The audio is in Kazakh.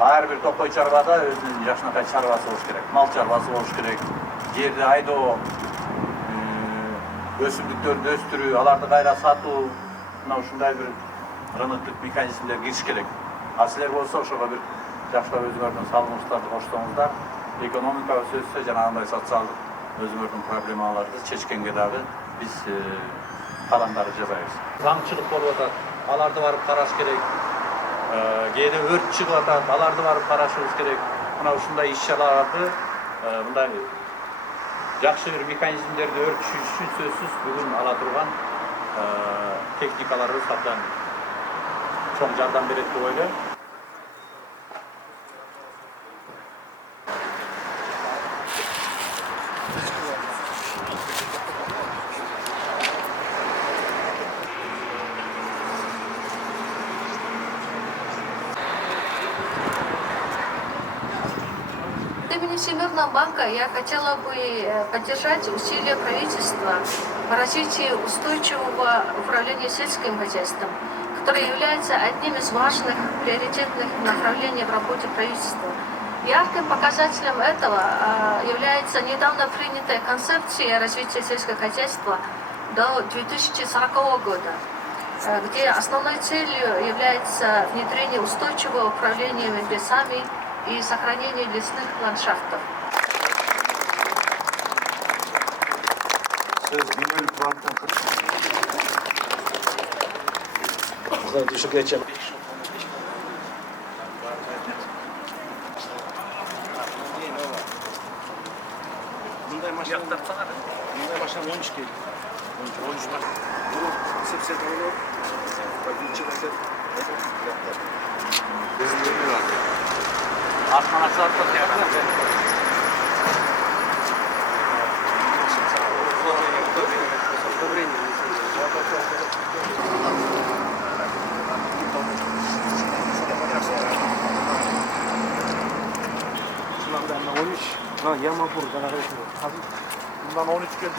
Her bir tokoy çarvada özünün yaşına kaç çarvası oluş gerek, mal çarvası oluş gerek, yerde aydo, ösümlüklerini östürü, alarda gayra satуу, ушундай bir rынıklık mekanizmler giriş gerek. Asiler bolsa ошого bir жакшылап өзүңөрдүн салымыңыздарды коштоңуздар. Экономикага сөзсө жанагындай социалдык өзүңөрдүн проблемаларды чечкенге дагы биз кадамдарды жасайбыз. Заңчылык болуп атат, аларды барып караш керек. Кээде өрт чыгып атат, аларды барып карашыбыз керек. Мына ушундай иш-чараларды мындай жакшы бир механизмдерди өрчүш үчүн сөзсүз бүгүн ала турган техникаларыбыз абдан чоң жардам берет деп ойлойм. От имени Всемирного банка я хотела бы поддержать усилия правительства по развитию устойчивого управления сельским хозяйством, которое является одним из важных приоритетных направлений в работе правительства. Ярким показателем этого является недавно принятая концепция развития сельского хозяйства до 2040 года, где основной целью является внедрение устойчивого управления лесами и сохранение лесных ландшафтов. Bunday maşın 13 keldi. 13 var. Bunu sepset onu birinci kaset. Artman aksat da Şundan 13. Ha yama burada. Bundan 13 geldi.